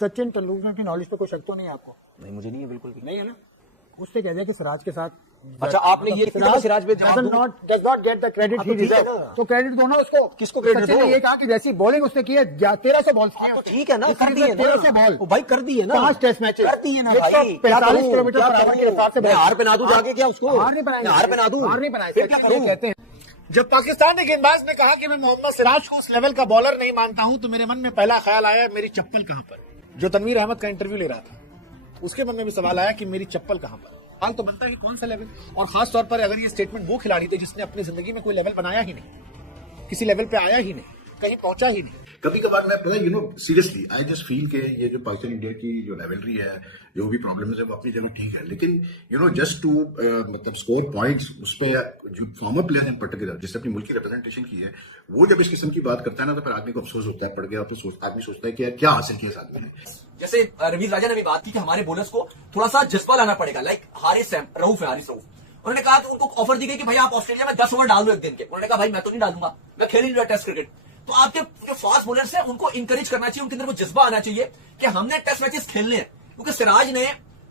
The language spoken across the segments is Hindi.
सचिन तेंदुलकर की नॉलेज पे कोई शक तो नहीं है आपको? नहीं, मुझे नहीं है, बिल्कुल भी नहीं है ना। उससे कह दिया कि सिराज के साथ अच्छा आपने ये सिराज पे does not get the credit he deserve, तो क्रेडिट दो ना उसको। किसको क्रेडिट सचिन ने ये कहा कि जैसी बॉलिंग उसने की है 1300 बॉल्स की तो ठीक है ना, कर दिए ना 1300 बॉल भाई, कर दिए ना 5 टेस्ट मैचेस कर दिए ना भाई। 45 किलोमीटर पर आवर की रफ्तार से मैं हार पहना दूं जाके, क्या उसको हार नहीं बनाएंगे, हार पहना दूं, हार नहीं बनाए। फिर क्या करूं? कहते हैं जब पाकिस्तानी गेंदबाज ने कहा कि मैं मोहम्मद सिराज को उस लेवल का बॉलर नहीं मानता हूं, तो मेरे मन में पहला ख्याल आया मेरी चप्पल कहां पर। जो तनवीर अहमद का इंटरव्यू ले रहा था उसके मन में भी सवाल आया कि मेरी चप्पल कहां पर। सवाल तो बनता है कि कौन सा लेवल, और खास तौर पर अगर ये स्टेटमेंट वो खिलाड़ी थे जिसने अपनी जिंदगी में कोई लेवल बनाया ही नहीं, किसी लेवल पे आया ही नहीं, कहीं पहुंचा ही नहीं। कभी कभार मैं पता सीरियसली आई जस्ट फील के ये जो पाकिस्तान इंडिया की जो लेवलरी है, जो भी प्रॉब्लम्स है वो अपनी जगह ठीक है, लेकिन जस्ट टू मतलब स्कोर पॉइंट्स उस पर जो फॉर्मर प्लेयर हैं पर्टिकुलर जिसने अपनी मुल्क की रिप्रेजेंटेशन की है, वो जब इस किस्म की बात करता है ना तो फिर आदमी को अफसोस होता है, पड़ गया तो आदमी सोचता है कि यार क्या हासिल किया इस आदमी ने। जैसे रवींद्र राजा ने भी बात की कि हमारे बोलर्स को थोड़ा सा जज्बा लाना पड़ेगा, लाइक हारिस रऊफ उन्होंने कहा कि उनको ऑफर दी गई कि भाई आप ऑस्ट्रेलिया में 10 ओवर डाल दो एक दिन के। उन्होंने कहा भाई मैं तो नहीं डालूंगा, मैं खेल ही नहीं रहा टेस्ट क्रिकेट। तो आपके जो फास्ट बॉलर्स हैं उनको इंकरेज करना चाहिए, उनके अंदर वो जज्बा आना चाहिए कि हमने टेस्ट मैचेस खेलने हैं, क्योंकि सिराज ने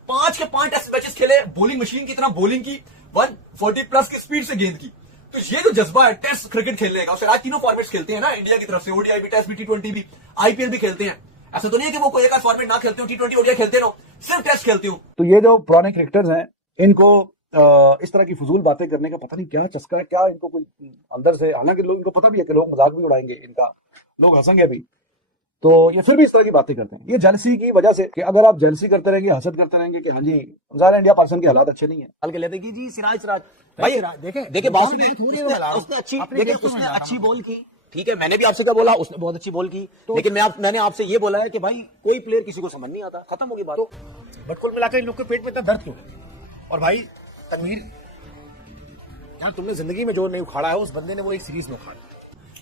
5 के 5 टेस्ट मैचेस खेले, बॉलिंग मशीन की तरह बॉलिंग की, 140 प्लस की स्पीड से गेंद की। तो ये जो जज्बा है टेस्ट क्रिकेट खेलने का, सिराज तीनों फॉर्मेट्स खेलते हैं ना इंडिया की तरफ से, ओडीआई भी, टेस्ट भी, टी20 भी, आईपीएल भी खेलते हैं। ऐसा तो नहीं है कि वो कोई एक आध फॉर्मेट ना खेलते हो, टी20 ओडीआई खेलते रहो, सिर्फ टेस्ट खेलते हो। तो ये जो पुराने क्रिकेटर्स हैं इनको इस तरह की फजूल बातें करने का पता नहीं क्या चस्का है, क्या इनको कोई अंदर से, हालांकि लोग इनको पता भी है कि लोग मजाक भी उड़ाएंगे इनका, लोग हंसेंगे अभी, तो ये फिर भी इस तरह की बातें करते हैं। ये जेलसी की वजह से कि अगर आप जेलसी करते रहेंगे, हसद करते रहेंगे कि हाँ जी ज़ाहिर इंडिया पाकिस्तान के हालात अच्छे नहीं है, हल्के लेते कि जी सिराज भाई देखिए बात उसने अच्छी बॉल की, ठीक है, मैंने भी आपसे क्या बोला, उसने बहुत अच्छी बॉल की, लेकिन मैंने आपसे ये बोला है कि भाई कोई प्लेयर किसी को समझ नहीं आता, खत्म होगी बात। बट कुल मिलाकर इन लोग के पेट में इतना दर्द क्यों? और भाई तनवीर यार, तुमने जिंदगी में जो नहीं उखाड़ा है उस बंदे ने वो एक सीरीज में उखाड़ा।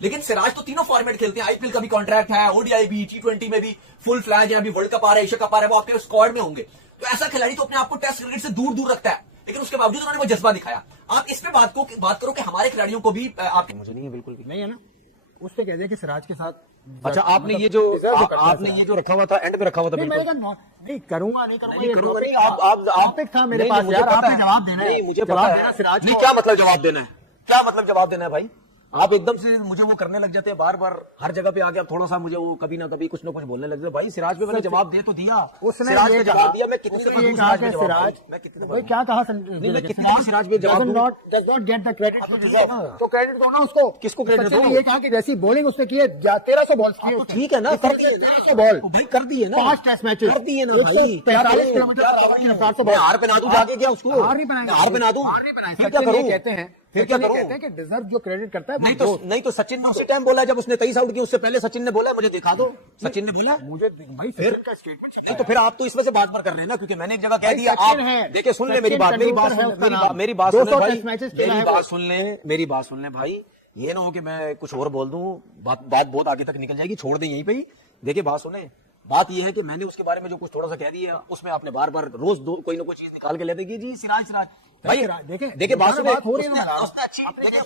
लेकिन सिराज तो तीनों फॉर्मेट खेलते हैं, आईपीएल का भी कॉन्ट्रैक्ट है, ओडीआई भी, टी20 में भी फुल फ्लैग है, अभी वर्ल्ड कप आ रहा है, एशिया कप आ रहा है, वो आपके स्क्वाड में होंगे। तो ऐसा खिलाड़ी तो अपने आप को टेस्ट क्रिकेट से दूर दूर रखता है, लेकिन उसके बावजूद उन्होंने वो जज्बा दिखाया। आप इस पे बात करो कि हमारे खिलाड़ियों को भी आपके, मुझे नहीं है, बिल्कुल भी नहीं है ना। उससे कह दिया कि सिराज के साथ अच्छा आपने ये जो आपने ये जो रखा हुआ था एंड पे रखा हुआ था, नहीं करूंगा नहीं, आप था मेरे पास यार, आपने जवाब देना है। नहीं मुझे जवाब देना सिराज नहीं, क्या मतलब जवाब देना है, क्या मतलब जवाब देना है भाई? आप एकदम से मुझे वो करने लग जाते हैं, बार बार हर जगह पे आके आप थोड़ा सा मुझे वो कभी ना कभी कुछ ना कुछ बोलने लग जाते। भाई सिराज पे मैंने जवाब दे तो दिया, सिराज पे जवाब दिया, मैं कितनी दफा सिराज पे जवाब, मैं कितनी दफा क्या कहा, कितनी सिराज पे जवाब दूं, does not get the credit, तो क्रेडिट दो ना उसको। किसको क्रेडिट दो? ये कहा कि जैसी बॉलिंग उसने की है 1300 बॉल्स की, तो ठीक है ना, कर दिए 1300 बॉल भाई, कर दिए ना 5 टेस्ट मैचेस, कर दिए ना भाई, 45 किलोमीटर पर आवर की रफ्तार से। मैं हार पहना दूं जाके, क्या उसको हार नहीं बनाएंगे, हार पहना दूं, हार नहीं बनाएंगे, फिर क्या करूं? कहते हैं फिर क्या करूं? कहते हैं कि डिजर्व जो क्रेडिट करता है नहीं तो सचिन ने उसी टाइम बोला जब उसने 23 आउट किया, उससे पहले सचिन ने बोला, मुझे दिखा दो, सचिन ने बोला मुझे भाई फिर का स्टेटमेंट। नहीं तो फिर आप तो इस वजह से बात पर कर रहे हैं ना, क्योंकि मैंने एक जगह कह दिया। आप देखिए सुन ले मेरी बात, मेरी बात सुन ले भाई, मेरी बात सुन ले भाई, ये ना हो कि मैं कुछ और बोल दूं, बात बहुत आगे तक निकल जाएगी, छोड़ दें यहीं पे ही। देखिए बात सुने, बात यह है कि मैंने उसके बारे में जो कुछ थोड़ा सा कह दिया, उसमें आपने बार बार रोज कोई ना कोई चीज निकाल के ले देगी जी सिराज भाई। देखिए बात सुने,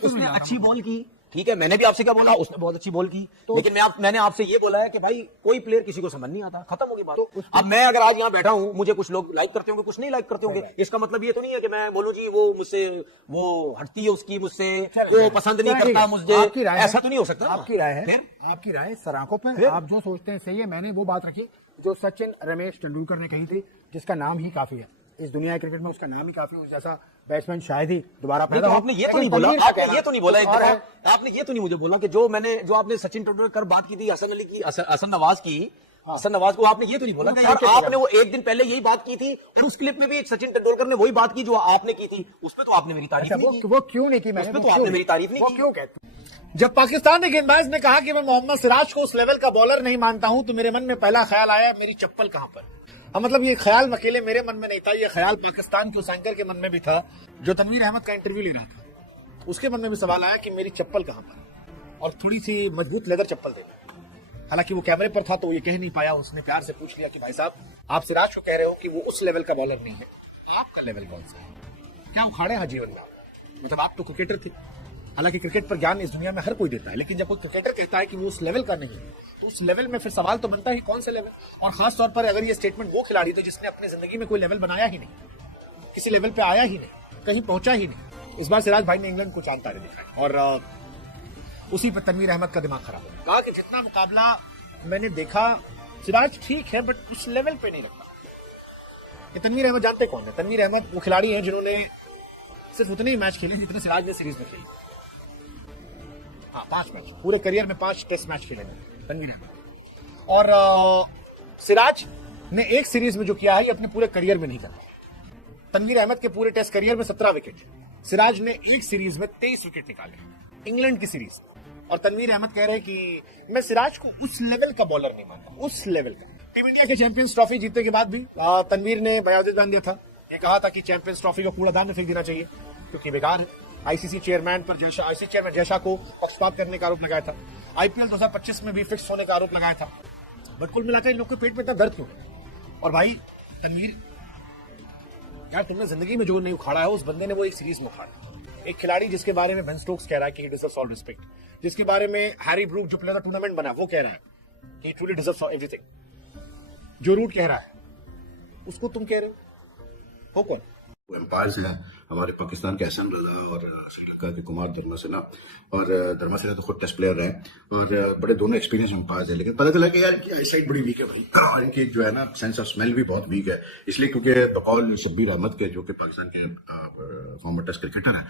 उसने अच्छी बॉल की, ठीक है, मैंने भी आपसे क्या बोला, उसने बहुत अच्छी बॉल की, लेकिन मैंने आपसे ये बोला है कि भाई कोई प्लेयर किसी को समझ नहीं आता, खत्म होगी बात। अब मैं अगर आज यहाँ बैठा हूँ, मुझे कुछ लोग लाइक करते होंगे, कुछ नहीं लाइक करते होंगे, इसका मतलब ये तो नहीं है कि मैं बोलूँ जी वो मुझसे वो हटती है, उसकी मुझसे वो पसंद नहीं करता मुझे, ऐसा तो नहीं हो सकता। आपकी राय है, आपकी राय सराखों पर, आप जो सोचते हैं सही है। मैंने वो बात रखी जो सचिन रमेश तेंदुलकर ने कही थी, जिसका नाम ही काफी है इस दुनिया क्रिकेट में, उसका नाम ही काफी, उस जैसा बैट्समैन शायद ही दोबारा पैदा हो। आपने ये तो नहीं बोला, आपने ये तो नहीं बोला, आपने ये तो नहीं मुझे बोला कि जो आपने सचिन तेंदुलकर बात की थी हसन नवाज को, आपने ये तो नहीं बोला कि यार आपने वो एक दिन पहले यही बात की थी, और उस क्लिप में भी सचिन तेंदुलकर ने वही बात की जो आपने की थी, उसमें तो आपने मेरी तारीफ नहीं की। वो क्यों नहीं की? मैंने उसमें तो आपने मेरी तारीफ नहीं की। क्यों कहते? जब पाकिस्तानी गेंदबाज ने कहा कि मैं मोहम्मद सिराज को उस लेवल का बॉलर नहीं मानता हूं, तो मेरे मन में पहला ख्याल आया मेरी चप्पल कहां पर। मतलब ये ख्याल अकेले मेरे मन में नहीं था, ये ख्याल पाकिस्तान के उस एंकर के मन में भी था जो तनवीर अहमद का इंटरव्यू ले रहा था। उसके मन में भी सवाल आया कि मेरी चप्पल कहां पर, और थोड़ी सी मजबूत लेदर चप्पल देना। हालांकि वो कैमरे पर था तो ये कह नहीं पाया, उसने प्यार से पूछ लिया कि भाई साहब आप सिराज को कह रहे हो कि वो उस लेवल का बॉलर नहीं है, आपका लेवल कौन सा है? क्या उखाड़े हैं जीवन में? मतलब आप तो क्रिकेटर थे, हालांकि क्रिकेट पर ज्ञान इस दुनिया में हर कोई देता है, लेकिन जब कोई क्रिकेटर कहता है कि वो उस लेवल का नहीं है, तो उस लेवल में फिर सवाल तो बनता है कौन से लेवल, और खास तौर पर अगर ये स्टेटमेंट वो खिलाड़ी तो जिसने अपनी जिंदगी में कोई लेवल बनाया ही नहीं, किसी लेवल पे आया ही नहीं, कहीं पहुंचा ही नहीं। इस बार सिराज भाई ने इंग्लैंड को चांद तारे दिखाए और उसी पर तनवीर अहमद का दिमाग खराब हो। कहा कि जितना मुकाबला मैंने देखा सिराज ठीक है बट उस लेवल पे नहीं लगता। ये तनवीर अहमद जानते कौन है? तनवीर अहमद वो खिलाड़ी हैं जिन्होंने सिर्फ उतने ही मैच खेले जितने सिराज ने सीरीज में खेले। हाँ, 5 मैच, पूरे करियर में 5 टेस्ट मैच खेले तनवीर अहमद। और सिराज ने एक सीरीज में जो किया है ये अपने पूरे करियर में नहीं करा। तनवीर अहमद के पूरे टेस्ट करियर में 17 विकेट, सिराज ने एक सीरीज में 23 विकेट निकाले, इंग्लैंड की सीरीज। और तनवीर अहमद कह रहे हैं कि मैं सिराज को उस लेवल का बॉलर नहीं मानता, उस लेवल का। टीम इंडिया के चैंपियंस ट्रॉफी जीतने के बाद भी तनवीर ने बयान बांध दिया था, ये कहा था कि चैंपियंस ट्रॉफी को कूड़ादान में फेंक देना चाहिए क्योंकि बेकार है। आईसीसी चेयरमैन जयशाह को पक्षपात करने का आरोप लगाया था। आईपीएल 2025 में भी फिक्स होने का आरोप लगाया था। बट कुल मिलाकर इन लोग के पेट में इतना दर्द क्यों है? और भाई तनवीर यार, तुमने जिंदगी में जो नहीं उखाड़ा है उस बंदे ने वो एक सीरीज में उखाड़ा। एक खिलाड़ी जिसके बारे में बेन स्टोक्स कह रहा है कि ही डिजर्व्स ऑल रिस्पेक्ट, जिसके बारे में हैरी ब्रूक जो प्लेयर टूर्नामेंट बना वो कह रहा है कि ट्रूली डिजर्व्स एवरीथिंग, जो रूट कह रहा है उसको तुम कह रहे हो कौन? एम्पायर्स हैं हमारे पाकिस्तान के एहसान रजा और श्रीलंका के कुमार धर्मसेना। और धर्मसेना तो खुद टेस्ट प्लेयर है और बड़े दोनों एक्सपीरियंस एम्पायर्स है, लेकिन पता चला कि यार इनकी आईसाइट बड़ी वीक है भाई, और इनकी जो है ना सेंस ऑफ स्मेल भी बहुत वीक है। इसलिए क्योंकि बकौल शब्बीर अहमद के, जो कि पाकिस्तान के फॉर्मर टेस्ट क्रिकेटर है,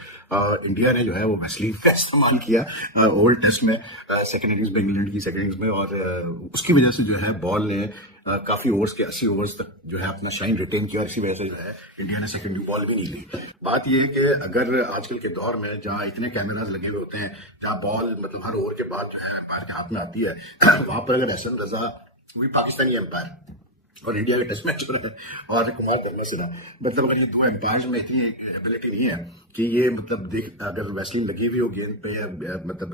इंडिया ने जो है वो वैसलीन का इस्तेमाल किया ओल्ड टेस्ट में, सेकेंड इनिंग्स में, इंग्लैंड की सेकेंड इनिंग्स में, और उसकी वजह से जो है बॉल ने काफी ओवर्स के 80 ओवर्स तक जो है अपना शाइन रिटेन किया, और इसी वजह से जो है इंडिया ने सेकेंडरी बॉल भी नहीं ली। बात यह है कि अगर आजकल के दौर में जहां इतने कैमरास लगे हुए होते हैं, जहां बॉल मतलब हर ओवर के बाद जो है एम्पायर के हाथ में आती है, वहां पर अगर एहसन रजा वही पाकिस्तानी एम्पायर और इंडिया का टेस्ट मैच हो रहा है और कुमार धर्मसेना, मतलब अगर ये दो एम्पायर्स में इतनी एबिलिटी नहीं है कि ये मतलब देख, अगर वैसलीन लगी हुई हो गेंद पे या मतलब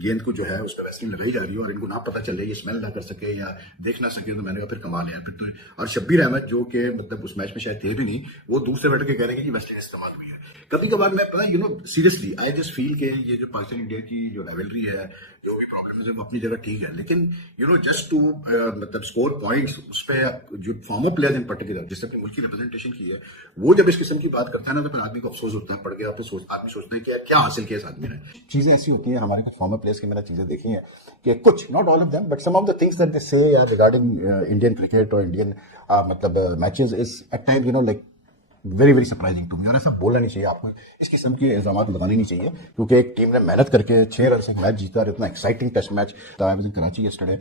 गेंद को जो है उस पर वैसलीन लगाई जा रही हो और इनको ना पता चले, ये स्मेल ना कर सके या देख ना सके, तो मैंने कहा फिर कमाल है फिर तो। और शब्बीर अहमद जो कि मतलब उस मैच में शायद थे भी नहीं, वो दूसरे बैठ के कह रहे हैं कि वैसलीन इस्तेमाल हुई है। कभी कभार मैं पता सीरियसली आई जस्ट फील के ये जो पाकिस्तान इंडिया की जो राइवलरी है, जो भी प्रॉब्लम है वो अपनी जगह ठीक है, लेकिन जस्ट टू मतलब स्कोर पॉइंट्स, उस पर जो फॉर्मर प्लेयर्स इन पर्टिकुलर जिसने अपनी मुल्क की रिप्रेजेंटेशन की है, वो जब इस किस्म की बात करता है ना, तो फिर आदमी को अफसोस होता है, पड़ गया आदमी सोचता है कि यार क्या हासिल किया इस आदमी ने। चीजें ऐसी होती हैं हमारे कुछ फॉर्मर प्लेयर्स की, मैंने चीजें देखी हैं कि कुछ, not all of them, but some of the things that they say regarding Indian cricket और इंडियन मतलब matches is at time like very very surprising to me. और ऐसा बोलना नहीं चाहिए, आपको इस किस्म के इल्जाम लगाने नहीं चाहिए, क्योंकि एक टीम ने मेहनत करके 6 रन से मैच जीता और इतना exciting test match. I was in Karachi yesterday,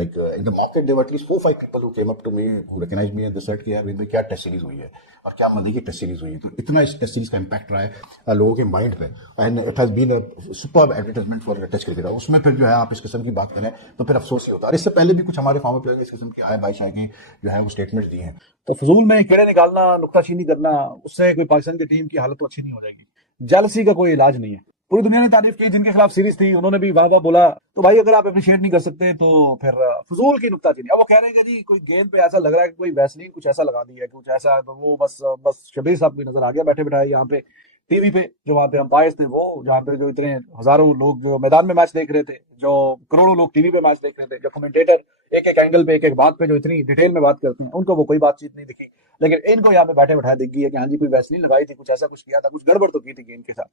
like in the market there were at least 4-5 people who came up to me, who recognized me and they said कि यार भाई क्या टेस्ट सीरीज हुई है और क्या मजे की टेस्ट सीरीज हुई है। तो इतना इस टेस्ट सीरीज का इम्पैक्ट रहा है लोगों के माइंड पे, and it has been a superb advertisement for test cricket. उसमें फिर जो है आप इस किस्म की बात करें तो फिर अफसोस ही होता है। और इससे पहले भी कुछ हमारे फॉर्मर प्लेयर इस किस्म की आय बाइश की जो है वो स्टेटमेंट दी है। तो फजूल में कीड़े निकालना, नुक्ताचीनी करना, उससे कोई पाकिस्तान की टीम की हालत तो अच्छी नहीं हो जाएगी। जेलसी का कोई इलाज नहीं है। पूरी दुनिया ने तारीफ की, जिनके खिलाफ सीरीज थी उन्होंने भी वाह वाह बोला। तो भाई अगर आप अप्रिशिएट नहीं कर सकते तो फिर फजूल की नुक्ताचीनी। अब वो कह रहे हैं कि जी कोई गेंद पे ऐसा लग रहा है कि कोई वैसलीन कुछ ऐसा लगा दिया है, कुछ ऐसा, तो वो बस शबीर साहब भी नजर आ गया बैठे बैठाए यहाँ पे टीवी पे, जो वहां पे अंपायर्स थे, वो जहाँ पे जो इतने हजारों लोग जो मैदान में मैच देख रहे थे, जो करोड़ों लोग टीवी पे मैच देख रहे थे, जो कमेंटेटर एक एक एंगल पे एक एक बात पे जो इतनी डिटेल में बात करते हैं, उनको वो कोई बातचीत नहीं दिखी। लेकिन इनको यहाँ पे बैठे बैठाए दिख गई है कि हाँ जी कोई वैसलीन लगाई थी, कुछ ऐसा कुछ किया था, कुछ गड़बड़ तो की थी गेंद के साथ।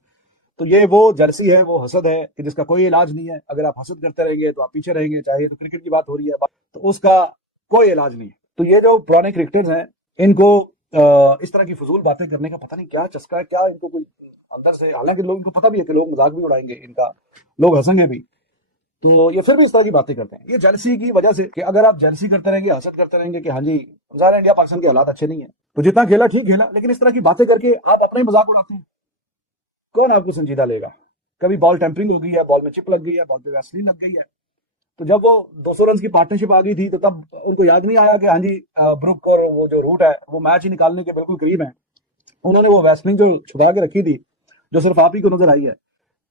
तो ये वो जर्सी है, वो हसद है कि जिसका कोई इलाज नहीं है। अगर आप हसद करते रहेंगे तो आप पीछे रहेंगे। चाहे तो क्रिकेट की बात हो रही है तो उसका कोई इलाज नहीं है। तो ये जो पुराने क्रिकेटर्स हैं, इनको इस तरह की फजूल बातें करने का पता नहीं क्या चस्का है, क्या इनको कोई अंदर से, हालांकि लोग इनको पता भी है कि लोग मजाक भी उड़ाएंगे इनका, लोग हंसेंगे भी, तो ये फिर भी इस तरह की बातें करते हैं। ये जेलसी की वजह से कि अगर आप जेलसी करते रहेंगे, हसद करते रहेंगे कि हाँ जी ज़ाहिर है इंडिया पाकिस्तान के हालात अच्छे नहीं है, तो जितना खेला ठीक खेला, लेकिन इस तरह की बातें करके आप अपना ही मजाक उड़ाते हैं, कौन आपको संजीदा लेगा? कभी बॉल टेम्परिंग हो गई है, बॉल में चिप लग गई है, बॉल पे वैसलीन लग गई है। तो जब वो 200 रन की पार्टनरशिप आ गई थी तो तब उनको याद नहीं आया कि हाँ जी ब्रुक और वो जो रूट है वो मैच ही निकालने के बिल्कुल करीब है, उन्होंने वो वैसलीन जो छुपा के रखी थी जो सिर्फ आप ही को नजर आई है।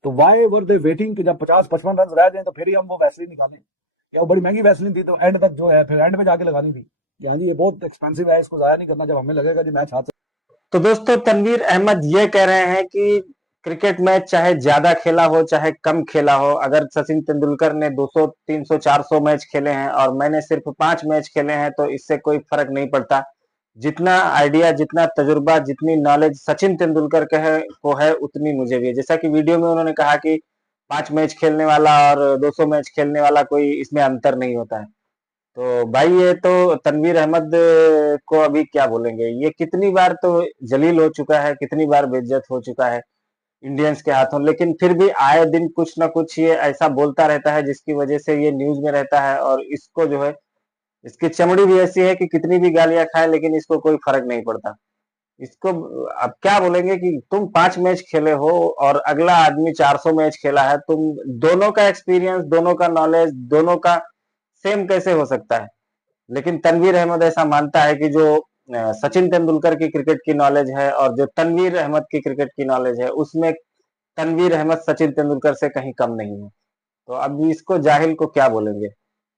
तो वाई वर दे वेटिंग कि जब 50-55 रन रह जाए तो फिर ही हम वो वैसलीन निकालें? या वो बड़ी महंगी वैसलीन थी तो एंड तक जो है फिर एंड पे जाके लगानी थी। हाँ जी ये बहुत एक्सपेंसिव है, इसको जाया नहीं करना जब हमें लगेगा जी मैच हाथ से। तो दोस्तों तनवीर अहमद ये कह रहे हैं कि क्रिकेट मैच चाहे ज्यादा खेला हो चाहे कम खेला हो, अगर सचिन तेंदुलकर ने 200 300 400 मैच खेले हैं और मैंने सिर्फ 5 मैच खेले हैं तो इससे कोई फर्क नहीं पड़ता। जितना आइडिया, जितना तजुर्बा, जितनी नॉलेज सचिन तेंदुलकर को है उतनी मुझे भी है। जैसा कि वीडियो में उन्होंने कहा कि 5 मैच खेलने वाला और 200 मैच खेलने वाला कोई इसमें अंतर नहीं होता है। तो भाई ये तो तनवीर अहमद को अभी क्या बोलेंगे, ये कितनी बार तो जलील हो चुका है, कितनी बार बेइज्जत हो चुका है इंडियंस के हाथों, लेकिन फिर भी आए दिन कुछ ना कुछ ये ऐसा बोलता रहता है जिसकी वजह से ये न्यूज में रहता है। और इसको जो है, इसकी चमड़ी भी ऐसी है कि कितनी भी गालियां खाए लेकिन इसको कोई फर्क नहीं पड़ता। इसको अब क्या बोलेंगे कि तुम 5 मैच खेले हो और अगला आदमी 400 मैच खेला है, तुम दोनों का एक्सपीरियंस, दोनों का नॉलेज, दोनों का सेम कैसे हो सकता है। लेकिन तनवीर अहमद ऐसा मानता है कि जो सचिन तेंदुलकर की क्रिकेट की नॉलेज है और जो तनवीर अहमद की क्रिकेट की नॉलेज है, उसमें तनवीर अहमद सचिन तेंदुलकर से कहीं कम नहीं है। तो अब इसको जाहिल को क्या बोलेंगे।